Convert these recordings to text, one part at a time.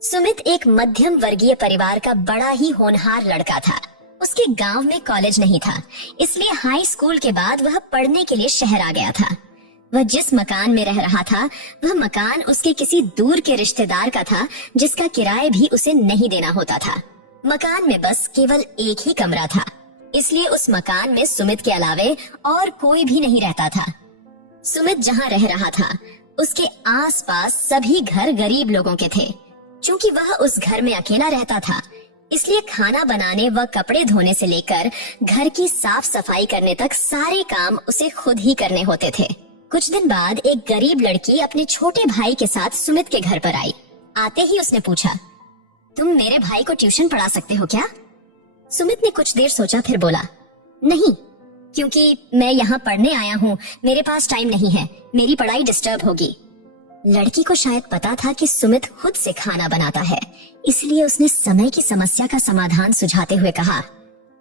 सुमित एक मध्यम वर्गीय परिवार का बड़ा ही होनहार लड़का था। उसके गांव में कॉलेज नहीं था, इसलिए हाई स्कूल के बाद वह पढ़ने के लिए शहर आ गया था। वह जिस मकान में रह रहा था, वह मकान उसके किसी दूर के रिश्तेदार का था, जिसका किराया भी उसे नहीं देना होता था। मकान में बस केवल एक ही कमरा था, इसलिए उस मकान में सुमित के अलावे और कोई भी नहीं रहता था। सुमित जहाँ रह रहा था, उसके आसपास सभी घर गरीब लोगों के थे। चूंकि वह उस घर में अकेला रहता था, इसलिए खाना बनाने व कपड़े धोने से लेकर घर की साफ सफाई करने तक सारे काम उसे खुद ही करने होते थे। कुछ दिन बाद एक गरीब लड़की अपने छोटे भाई के साथ सुमित के घर पर आई। आते ही उसने पूछा, तुम मेरे भाई को ट्यूशन पढ़ा सकते हो क्या? सुमित ने कुछ देर सोचा, फिर बोला, नहीं, क्योंकि मैं यहाँ पढ़ने आया हूँ, मेरे पास टाइम नहीं है, मेरी पढ़ाई डिस्टर्ब होगी। लड़की को शायद पता था कि सुमित खुद से खाना बनाता है, इसलिए उसने समय की समस्या का समाधान सुझाते हुए कहा,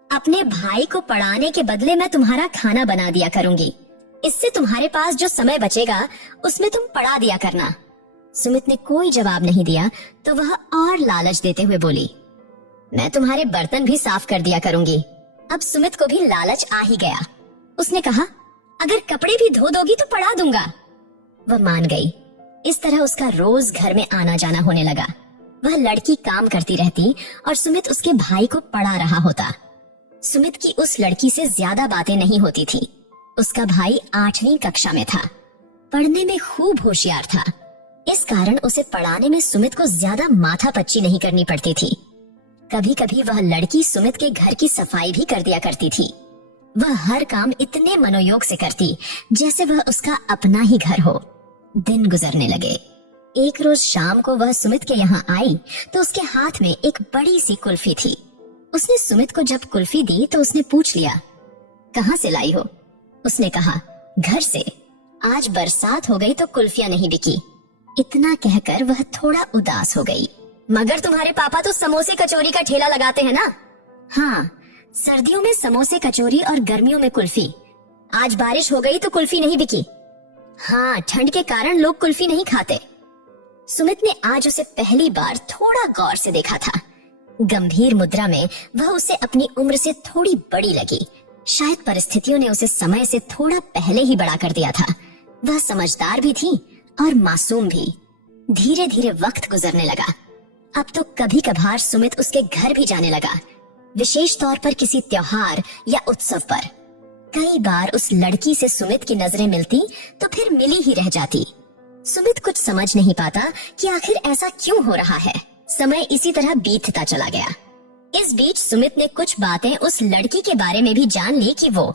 अपने भाई को पढ़ाने के बदले मैं तुम्हारा खाना बना दिया करूंगी। इससे तुम्हारे पास जो समय बचेगा उसमें तुम पढ़ा दिया करना। सुमित ने कोई जवाब नहीं दिया तो वह और लालच देते हुए बोली, मैं तुम्हारे बर्तन भी साफ कर दिया करूंगी। अब सुमित को भी लालच आ ही गया। उसने कहा, अगर कपड़े भी धो दोगी तो पढ़ा दूंगा। वह मान गई। इस तरह उसका रोज घर में आना जाना होने लगा। वह लड़की काम करती रहती और सुमित उसके भाई को पढ़ा रहा होता। सुमित की उस लड़की से ज्यादा बातें नहीं होती थी। उसका भाई 8वीं कक्षा में था, पढ़ने में खूब होशियार था। इस कारण उसे पढ़ाने में सुमित को ज्यादा माथापच्ची नहीं करनी पड़ती थी। कभी कभी वह लड़की सुमित के घर की सफाई भी कर दिया करती थी। वह हर काम इतने मनोयोग से करती जैसे वह उसका अपना ही घर हो। दिन गुजरने लगे। एक रोज शाम को वह सुमित के यहाँ आई तो उसके हाथ में एक बड़ी सी कुल्फी थी। उसने सुमित को जब कुल्फी दी तो उसने पूछ लिया, कहाँ से लाई हो? उसने कहा, घर से। आज बरसात हो गई तो कुल्फियां नहीं बिकी। इतना कहकर वह थोड़ा उदास हो गई। मगर तुम्हारे पापा तो समोसे कचौरी का ठेला लगाते हैं ना? हाँ, सर्दियों में समोसे कचौरी और गर्मियों में कुल्फी। आज बारिश हो गई तो कुल्फी नहीं बिकी। हाँ, ठंड के कारण लोग कुल्फी नहीं खाते। सुमित ने आज उसे पहली बार थोड़ा गौर से देखा था। गंभीर मुद्रा में वह उसे अपनी उम्र से थोड़ी बड़ी लगी। शायद परिस्थितियों ने उसे समय से थोड़ा पहले ही बड़ा कर दिया था। वह समझदार भी थी और मासूम भी। धीरे धीरे वक्त गुजरने लगा। अब तो कभी कभार सुमित उसके घर भी जाने लगा, विशेष तौर पर किसी त्योहार या उत्सव पर। कई बार उस लड़की से सुमित की नजरें मिलती तो फिर मिली ही रह जाती। सुमित कुछ समझ नहीं पाता कि आखिर ऐसा क्यों हो रहा है। समय इसी तरह बीतता चला गया। इस बीच सुमित ने कुछ बातें उस लड़की के बारे में भी जान ली कि वो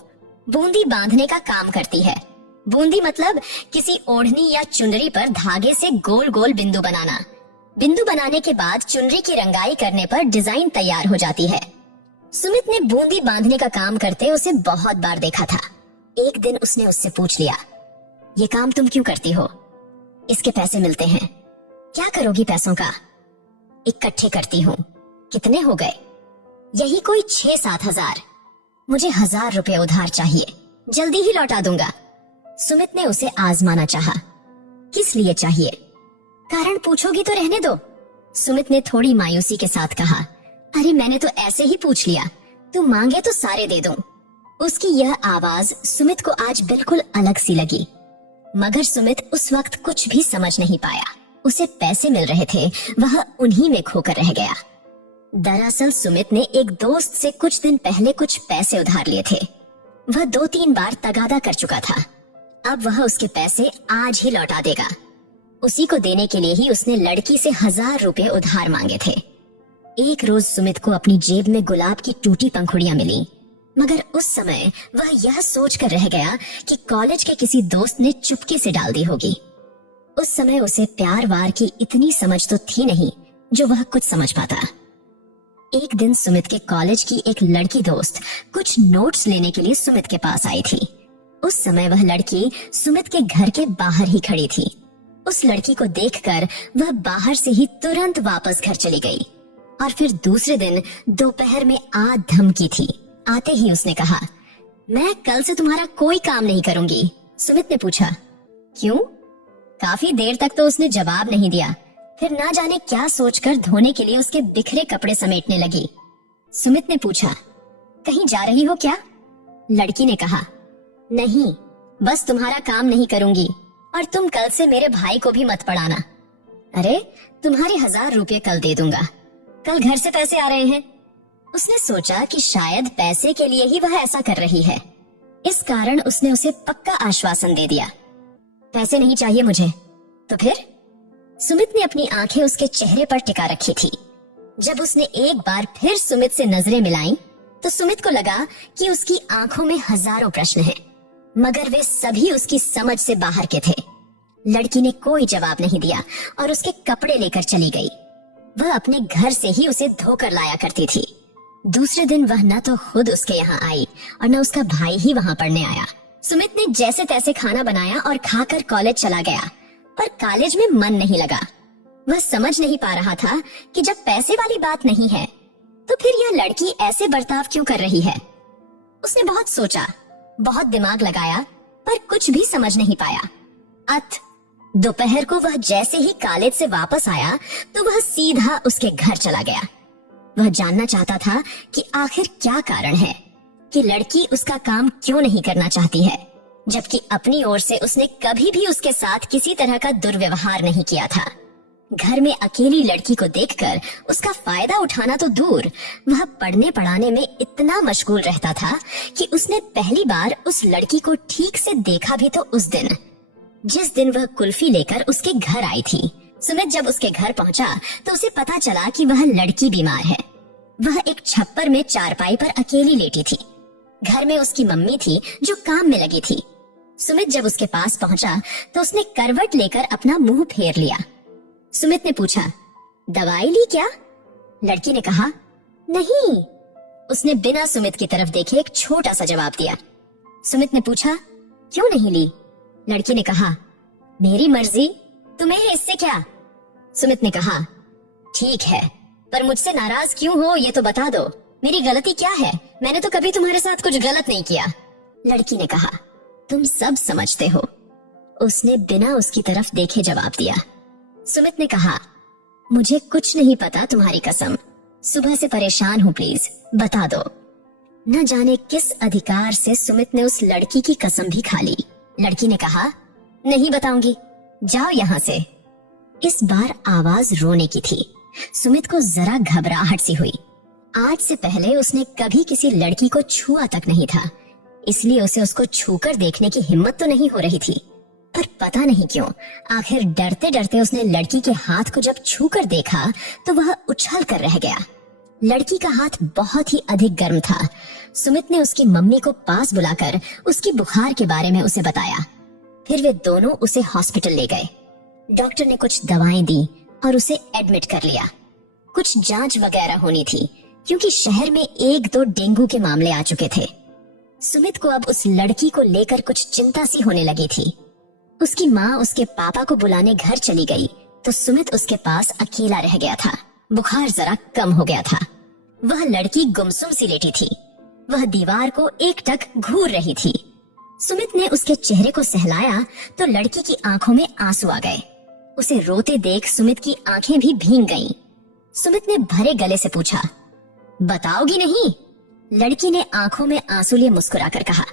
बूंदी बांधने का काम करती है। बूंदी मतलब किसी ओढ़नी या चुनरी पर धागे से गोल गोल बिंदु बनाना। बिंदु बनाने के बाद चुनरी की रंगाई करने पर डिजाइन तैयार हो जाती है। सुमित ने बूंदी बांधने का काम करते उसे बहुत बार देखा था। एक दिन उसने उससे पूछ लिया, ये काम तुम क्यों करती हो? इसके पैसे मिलते हैं। क्या करोगी पैसों का? इकट्ठे करती हूँ। कितने हो गए? यही कोई 6-7 हजार। मुझे 1000 रुपए उधार चाहिए, जल्दी ही लौटा दूंगा। सुमित ने उसे आजमाना चाहा। किस लिए चाहिए? कारण पूछोगी तो रहने दो। सुमित ने थोड़ी मायूसी के साथ कहा, अरे मैंने तो ऐसे ही पूछ लिया, तू मांगे तो सारे दे दूं। उसकी यह आवाज सुमित को आज बिल्कुल अलग सी लगी। मगर सुमित उस वक्त कुछ भी समझ नहीं पाया। उसे पैसे मिल रहे थे, वह उन्हीं में खोकर रह गया। दरअसल सुमित ने एक दोस्त से कुछ दिन पहले कुछ पैसे उधार लिए थे। वह 2-3 बार तगादा कर चुका था। अब वह उसके पैसे आज ही लौटा देगा। उसी को देने के लिए ही उसने लड़की से 1000 रुपए उधार मांगे थे। एक रोज सुमित को अपनी जेब में गुलाब की टूटी पंखुड़ियां मिली, मगर उस समय वह यह सोचकर रह गया कि कॉलेज के किसी दोस्त ने चुपके से डाल दी होगी। उस समय उसे प्यार वार की इतनी समझ तो थी नहीं जो वह कुछ समझ पाता। एक दिन सुमित के कॉलेज की एक लड़की दोस्त कुछ नोट्स लेने के लिए सुमित के पास आई थी। उस समय वह लड़की सुमित के घर के बाहर ही खड़ी थी। उस लड़की को देखकर वह बाहर से ही तुरंत वापस घर चली गई और फिर दूसरे दिन दोपहर में आ धमकी थी। आते ही उसने कहा, मैं कल से तुम्हारा कोई काम नहीं करूंगी। सुमित ने पूछा, क्यों? काफी देर तक तो उसने जवाब नहीं दिया। फिर ना जाने क्या सोचकर धोने के लिए उसके बिखरे कपड़े समेटने लगी। सुमित ने पूछा, कहीं जा रही हो क्या? लड़की ने कहा, नहीं, बस तुम्हारा काम नहीं करूंगी और तुम कल से मेरे भाई को भी मत पढ़ाना। अरे, तुम्हारे 1000 रुपये कल दे दूंगा। कल घर से पैसे आ रहे हैं। उसने सोचा कि शायद पैसे के लिए ही वह ऐसा कर रही है, इस कारण उसने उसे पक्का आश्वासन दे दिया। पैसे नहीं चाहिए मुझे। तो फिर? सुमित ने अपनी आंखें उसके चेहरे पर टिका रखी थी। जब उसने एक बार फिर सुमित से नजरें मिलाई तो सुमित को लगा कि उसकी आंखों में हजारों प्रश्न हैं, मगर वे सभी उसकी समझ से बाहर के थे। लड़की ने कोई जवाब नहीं दिया और उसके कपड़े लेकर चली गई। वह अपने घर से ही उसे धोकर लाया करती थी। दूसरे दिन वह न तो खुद उसके यहाँ आई और न उसका भाई ही वहाँ पढ़ने आया। सुमित ने जैसे तैसे खाना बनाया और खाकर कॉलेज चला गया, पर कॉलेज में मन नहीं लगा। वह समझ नहीं पा रहा था कि जब पैसे वाली बात नहीं है तो फिर यह लड़की ऐसे बर्ताव क्यों कर रही है। उसने बहुत सोचा, बहुत दिमाग लगाया, पर कुछ भी समझ नहीं पाया। दोपहर को वह जैसे ही कॉलेज से वापस आया तो वह सीधा उसके घर चला गया। वह जानना चाहता था कि आखिर क्या कारण है कि लड़की उसका काम क्यों नहीं करना चाहती है, जबकि अपनी ओर से उसने कभी भी उसके साथ किसी तरह का दुर्व्यवहार नहीं किया था। घर में अकेली लड़की को देखकर उसका फायदा उठाना तो दूर, वह पढ़ने पढ़ाने में इतना मशगूल रहता था कि उसने पहली बार उस लड़की को ठीक से देखा भी तो उस दिन, जिस दिन वह कुल्फी लेकर उसके घर आई थी। सुमित जब उसके घर पहुंचा तो उसे पता चला कि वह लड़की बीमार है। वह एक छप्पर में चारपाई पर अकेली लेटी थी। घर में उसकी मम्मी थी जो काम में लगी थी। सुमित जब उसके पास पहुंचा तो उसने करवट लेकर अपना मुंह फेर लिया। सुमित ने पूछा, दवाई ली क्या? लड़की ने कहा, नहीं। उसने बिना सुमित की तरफ देखे एक छोटा सा जवाब दिया। सुमित ने पूछा, क्यों नहीं ली? लड़की ने कहा, मेरी मर्जी, तुम्हें इससे क्या? सुमित ने कहा, ठीक है, पर मुझसे नाराज क्यों हो ये तो बता दो। मेरी गलती क्या है? मैंने तो कभी तुम्हारे साथ कुछ गलत नहीं किया। लड़की ने कहा, तुम सब समझते हो। उसने बिना उसकी तरफ देखे जवाब दिया। सुमित ने कहा, मुझे कुछ नहीं पता, तुम्हारी कसम। सुबह से परेशान हूँ, प्लीज बता दो। न जाने किस अधिकार से सुमित ने उस लड़की की कसम भी खा ली। लड़की ने कहा, नहीं बताऊंगी, जाओ यहाँ से। इस बार आवाज रोने की थी। सुमित को जरा घबराहट सी हुई। आज से पहले उसने कभी किसी लड़की को छुआ तक नहीं था, इसलिए उसे उसको छूकर देखने की हिम्मत तो नहीं हो रही थी। पर पता नहीं क्यों आखिर डरते डरते उसने लड़की के हाथ को जब छूकर देखा तो वह उछल कर रह गया। लड़की का हाथ बहुत ही अधिक गर्म था। सुमित ने उसकी मम्मी को पास बुलाकर उसकी बुखार के बारे में उसे बताया। फिर वे दोनों उसे हॉस्पिटल ले गए। डॉक्टर ने कुछ दवाएं दी और उसे एडमिट कर लिया। कुछ जांच वगैरह होनी थी क्योंकि शहर में 1-2 डेंगू के मामले आ चुके थे। सुमित को अब उस लड़की को लेकर कुछ चिंता सी होने लगी थी। उसकी माँ उसके पापा को बुलाने घर चली गई तो सुमित उसके पास अकेला रह गया था। बुखार जरा कम हो गया था। वह लड़की गुमसुम सी लेटी थी। वह दीवार को एकटक घूर रही थी। सुमित ने उसके चेहरे को सहलाया तो लड़की की आंखों में आंसू आ गए। उसे रोते देख सुमित की आंखें भी भीग गईं। सुमित ने भरे गले से पूछा, बताओगी नहीं? लड़की ने आंखों में आंसू लिए मुस्कुराकर कहा,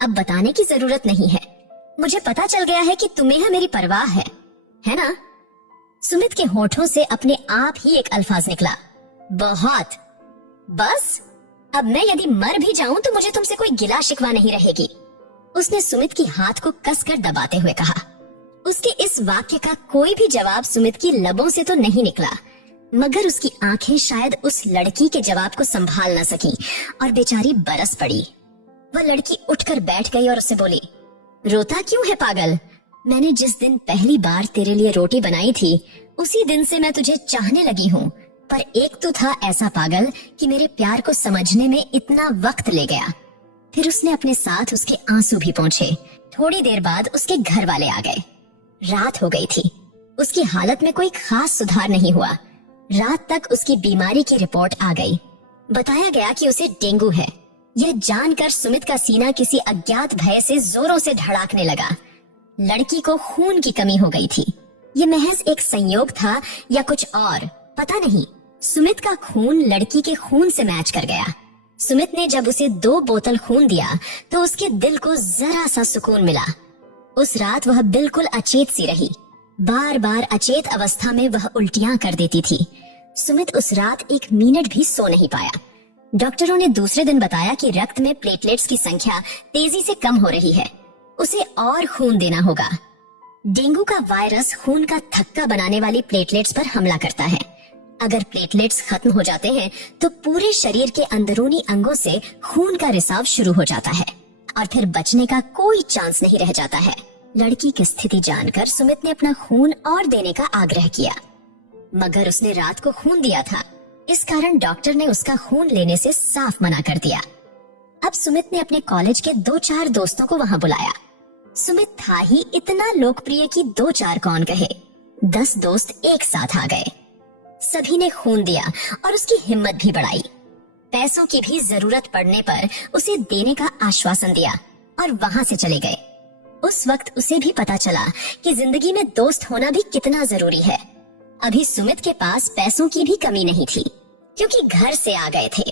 अब बताने की जरूरत नहीं है, मुझे पता चल गया है कि तुम्हें मेरी परवाह है ना? सुमित के होठों से अपने आप ही एक अल्फाज निकला, बहुत। बस अब मैं यदि मर भी जाऊं तो मुझे तुमसे कोई गिला शिकवा नहीं रहेगी। उसने सुमित की हाथ को कसकर दबाते हुए कहा। उसके इस वाक्य का कोई भी जवाब सुमित की लबों से तो नहीं निकला, मगर उसकी आंखें शायद उस लड़की के जवाब को संभाल न सकी और बेचारी बरस पड़ी। वह लड़की उठकर बैठ गई और उससे बोली, रोता क्यों है पागल? मैंने जिस दिन पहली बार तेरे लिए रोटी बनाई थी उसी दिन से मैं तुझे चाहने लगी हूँ, पर एक तो था ऐसा पागल कि मेरे प्यार को समझने में इतना वक्त ले गया। फिर उसने अपने साथ उसके आंसू भी पोंछे। थोड़ी देर बाद उसके घर वाले आ गए। रात हो गई थी। उसकी हालत में कोई खास सुधार नहीं हुआ। रात तक उसकी बीमारी की रिपोर्ट आ गई। बताया गया कि उसे डेंगू है। यह जानकर सुमित का सीना किसी अज्ञात भय से जोरों से धड़ाकने लगा। लड़की को खून की कमी हो गई थी। ये महज एक संयोग था या कुछ और, पता नहीं। सुमित का खून लड़की के खून से मैच कर गया। सुमित ने जब उसे 2 बोतल खून दिया तो उसके दिल को जरा सा सुकून मिला। उस रात वह बिल्कुल अचेत सी रही। बार बार अचेत अवस्था में वह उल्टियां कर देती थी। सुमित उस रात 1 मिनट भी सो नहीं पाया। डॉक्टरों ने दूसरे दिन बताया कि रक्त में प्लेटलेट्स की संख्या तेजी से कम हो रही है, उसे और खून देना होगा। डेंगू का वायरस खून का थक्का बनाने वाली प्लेटलेट्स पर हमला करता है। अगर प्लेटलेट्स खत्म हो जाते हैं तो पूरे शरीर के अंदरूनी अंगों से खून का रिसाव शुरू हो जाता है और फिर बचने का कोई चांस नहीं रह जाता है। लड़की की स्थिति जानकर सुमित ने अपना खून और देने का आग्रह किया, मगर उसने रात को खून दिया था, इस कारण डॉक्टर ने उसका खून लेने से साफ मना कर दिया। अब सुमित ने अपने कॉलेज के 2-4 दोस्तों को वहां बुलाया। सुमित था ही इतना लोकप्रिय कि 2-4 कौन कहे, 10 दोस्त एक साथ आ गए। सभी ने खून दिया और उसकी हिम्मत भी बढ़ाई। पैसों की भी जरूरत पड़ने पर उसे देने का आश्वासन दिया और वहां से चले गए। उस वक्त उसे भी पता चला कि जिंदगी में दोस्त होना भी कितना जरूरी है। अभी सुमित के पास पैसों की भी कमी नहीं थी, क्योंकि घर से आ गए थे।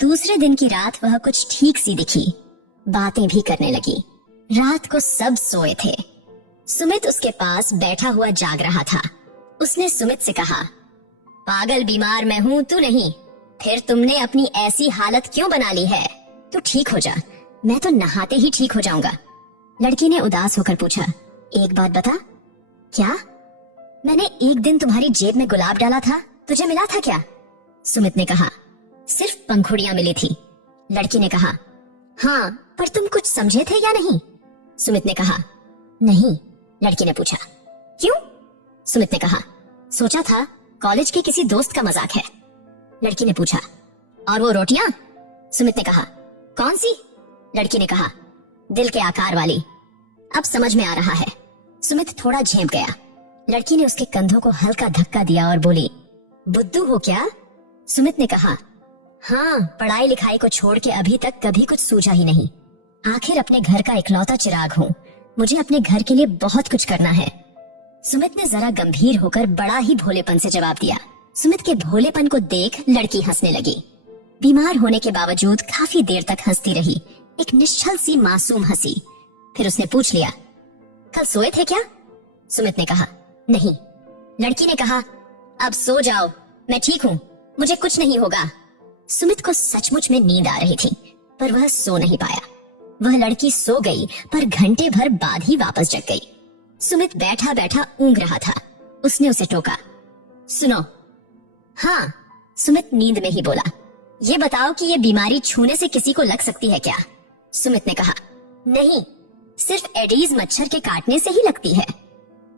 दूसरे दिन की रात वह कुछ ठीक सी दिखी, बातें भी करने लगी। रात को सब सोए थे। सुमित उसके पास बैठा हुआ जाग रहा था। उसने सुमित से कहा, पागल बीमार मैं हूँ, तू नहीं। फिर तुमने अपनी ऐसी हालत क्यों बना ली है? तू ठीक हो जा, मैं तो नहाते ही ठीक हो जाऊंगा। लड़की ने उदास होकर पूछा, एक बात बता। क्या? मैंने एक दिन तुम्हारी जेब में गुलाब डाला था, तुझे मिला था क्या? सुमित ने कहा, सिर्फ पंखुड़ियां मिली थी। लड़की ने कहा, हाँ, पर तुम कुछ समझे थे या नहीं? सुमित ने कहा, नहीं। लड़की ने पूछा, क्यों? सुमित ने कहा, सोचा था कॉलेज के किसी दोस्त का मजाक है। लड़की ने पूछा, और वो रोटियां? सुमित ने कहा, कौन सी? लड़की ने कहा, दिल के आकार वाली। अब समझ में आ रहा है। सुमित थोड़ा झेप गया। लड़की ने उसके कंधों को हल्का धक्का दिया और बोली, बुद्धू हो क्या? सुमित ने कहा, हाँ, पढ़ाई लिखाई को छोड़ के अभी तक कभी कुछ सूझा ही नहीं। आखिर अपने घर का इकलौता चिराग हूँ, मुझे अपने घर के लिए बहुत कुछ करना है। सुमित ने जरा गंभीर होकर बड़ा ही भोलेपन से जवाब दिया। सुमित के भोलेपन को देख लड़की हंसने लगी। बीमार होने के बावजूद काफी देर तक हंसती रही, एक निश्चल सी मासूम हंसी। फिर उसने पूछ लिया, कल सोए थे क्या? सुमित ने कहा, नहीं। लड़की ने कहा, अब सो जाओ, मैं ठीक हूँ, मुझे कुछ नहीं होगा। सुमित को सचमुच में नींद आ रही थी, पर वह सो नहीं पाया। वह लड़की सो गई, पर घंटे भर बाद ही वापस जग गई। सुमित बैठा बैठा ऊँग रहा था। उसने उसे टोका, सुनो। हाँ, सुमित नींद में ही बोला, ये बताओ कि ये बीमारी छूने से किसी को लग सकती है क्या? सुमित ने कहा, नहीं, सिर्फ एडीज मच्छर के काटने से ही लगती है।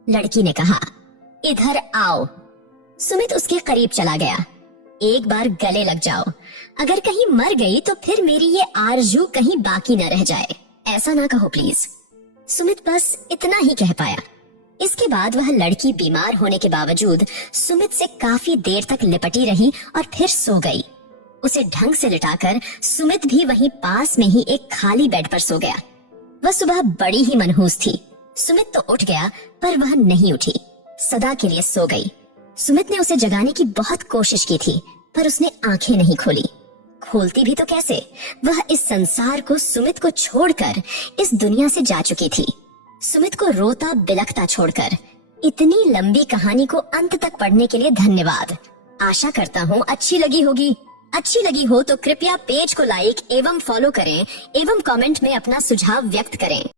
लड़की ने कहा, इधर आओ। सुमित उसके करीब चला गया। एक बार गले लग जाओ, अगर कहीं मर गई तो फिर मेरी ये आरजू कहीं बाकी न रह जाए। ऐसा ना कहो प्लीज। सुमित बस इतना ही कह पाया। इसके बाद वह लड़की बीमार होने के बावजूद सुमित से काफी देर तक लिपटी रही और फिर सो गई। उसे ढंग से लिटाकर सुमित भी वहीं पास में ही एक खाली बेड पर सो गया। वह सुबह बड़ी ही मनहूस थी। सुमित तो उठ गया, पर वह नहीं उठी, सदा के लिए सो गई। सुमित ने उसे जगाने की बहुत कोशिश की थी, पर उसने आंखें नहीं खोली। खोलती भी तो कैसे? वह इस संसार को, सुमित को छोड़कर इस दुनिया से जा चुकी थी। सुमित को रोता बिलखता छोड़कर। इतनी लंबी कहानी को अंत तक पढ़ने के लिए धन्यवाद। आशा करता हूँ अच्छी लगी होगी। अच्छी लगी हो तो कृपया पेज को लाइक एवं फॉलो करें एवं कमेंट में अपना सुझाव व्यक्त करें।